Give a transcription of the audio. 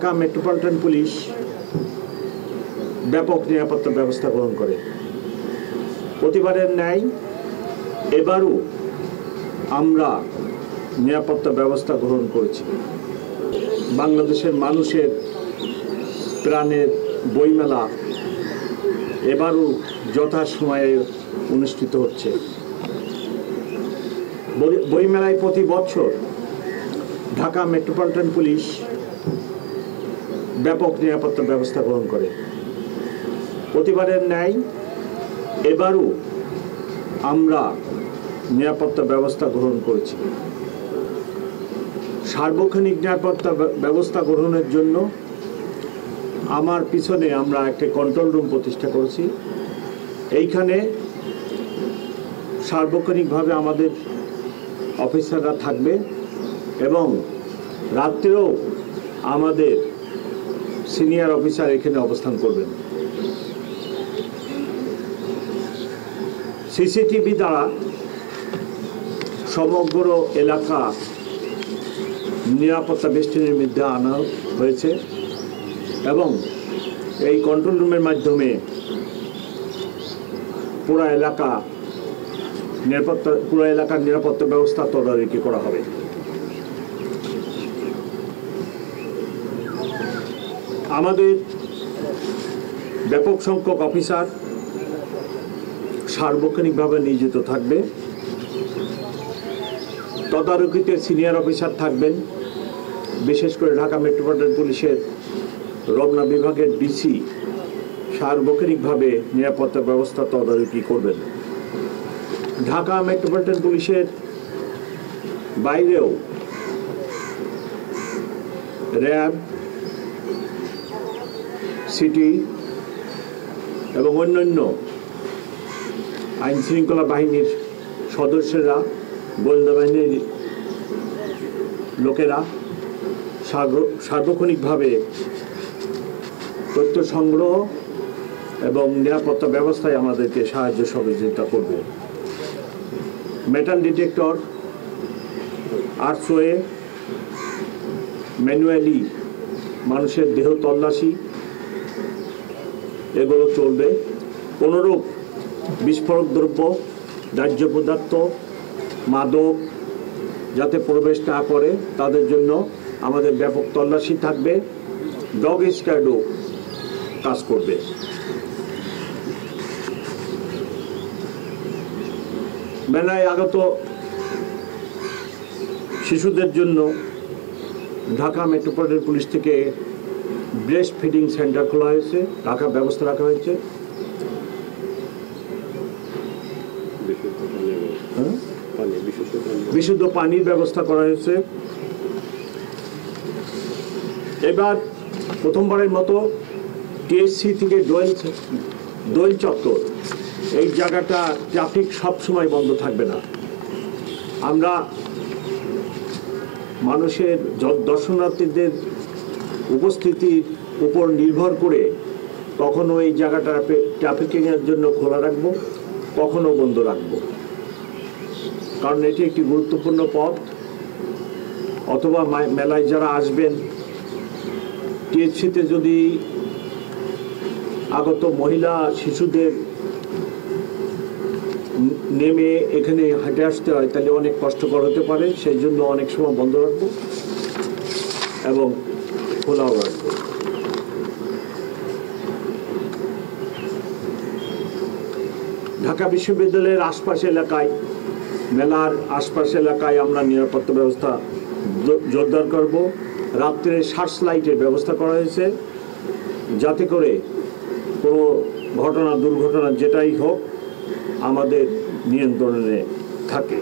Dhaka metropolitan police ব্যাপক নিরাপত্তা ব্যবস্থা গ্রহণ করে। প্রতিবারের ন্যায় এবারও আমরা নিরাপত্তা ব্যবস্থা গ্রহণ করেছি। বাংলাদেশের মানুষের প্রাণের বইমেলা এবারও যথাসময়ে অনুষ্ঠিত হচ্ছে। বইমেলায় প্রতি বছর ঢাকা মেট্রোপলিটন পুলিশ ব্যাপক নিরাপত্তা ব্যবস্থা গ্রহণ করে। প্রতিবারের ন্যায় এবারও আমরা নিরাপত্তা ব্যবস্থা গ্রহণ করেছি। সার্বক্ষণিক নিরাপত্তা ব্যবস্থা গ্রহণের জন্য আমার পিছনে আমরা একটা কন্ট্রোল রুম প্রতিষ্ঠা করেছি। এইখানে সার্বক্ষণিকভাবে আমাদের অফিসাররা থাকবে এবং রাত্রেও আমাদের সিনিয়র অফিসার এখানে অবস্থান করবেন। সিসিটিভি দ্বারা সমগ্র এলাকা নিরাপত্তা বেষ্টনীর মধ্যে আনা হয়েছে এবং এই কন্ট্রোল রুমের মাধ্যমে পুরো এলাকার নিরাপত্তা ব্যবস্থা তদারকি করা হবে। আমাদের ব্যাপক সংখ্যক অফিসার সার্বক্ষণিকভাবে নিয়োজিত থাকবে। তদারকিতে সিনিয়র অফিসার থাকবেন, বিশেষ করে ঢাকা মেট্রোপলিটন পুলিশের রমনা বিভাগের ডিসি সার্বক্ষণিকভাবে নিরাপত্তা ব্যবস্থা তদারকি করবেন। ঢাকা মেট্রোপলিটন পুলিশের বাইরেও র্যাব, সিটি এবং অন্যান্য আইন শৃঙ্খলা বাহিনীর সদস্যরা, গোয়েন্দা বাহিনীর লোকেরা সার্বক্ষণিকভাবে তথ্য সংগ্রহ এবং নিরাপত্তা ব্যবস্থায় আমাদেরকে সাহায্য সহযোগিতা করবে। মেটাল ডিটেক্টর, আর্টসওয়ে, ম্যানুয়ালি মানুষের দেহ তল্লাশি এগুলো চলবে। কোনোরূপ বিস্ফোরক দ্রব্য, দাহ্য পদার্থ, মাদক যাতে প্রবেশ না করে তাদের জন্য আমাদের ব্যাপক তল্লাশি থাকবে। ডগ স্কোয়াডও কাজ করবে। মেলায় আগত শিশুদের জন্য ঢাকা মেট্রোপলিটন পুলিশ থেকে ব্রেস্ট ফিডিং সেন্টার খোলা হয়েছে, ব্যবস্থা রাখা হয়েছে। বিশুদ্ধ পানির ব্যবস্থা করা হয়েছে। এবার প্রথমবারের মতো টিএসসি থেকে দোয়েল চত্বর এই জায়গাটা ট্রাফিক সবসময় বন্ধ থাকবে না। আমরা মানুষের দর্শনার্থীদের উপস্থিতির উপর নির্ভর করে কখনো এই জায়গাটা ট্রাফিকিংয়ের জন্য খোলা রাখবো, কখনো বন্ধ রাখবো, কারণ এটি একটি গুরুত্বপূর্ণ পথ। অথবা মেলায় যারা আসবেন, টিএসসিতে যদি আগত মহিলা শিশুদের নেমে এখানে হাঁটে আসতে হয় তাহলে অনেক কষ্টকর হতে পারে। সেই জন্য অনেক সময় বন্ধ রাখবো এবং খোলাও রাখবো। ঢাকা বিশ্ববিদ্যালয়ের আশপাশ এলাকায়, মেলার আশপাশ এলাকায় আমরা নিরাপত্তা ব্যবস্থা জোরদার করব। রাত্রে সার্চ লাইটের ব্যবস্থা করা হয়েছে যাতে করে কোনো দুর্ঘটনা যেটাই হোক আমাদের নিয়ন্ত্রণে থাকে।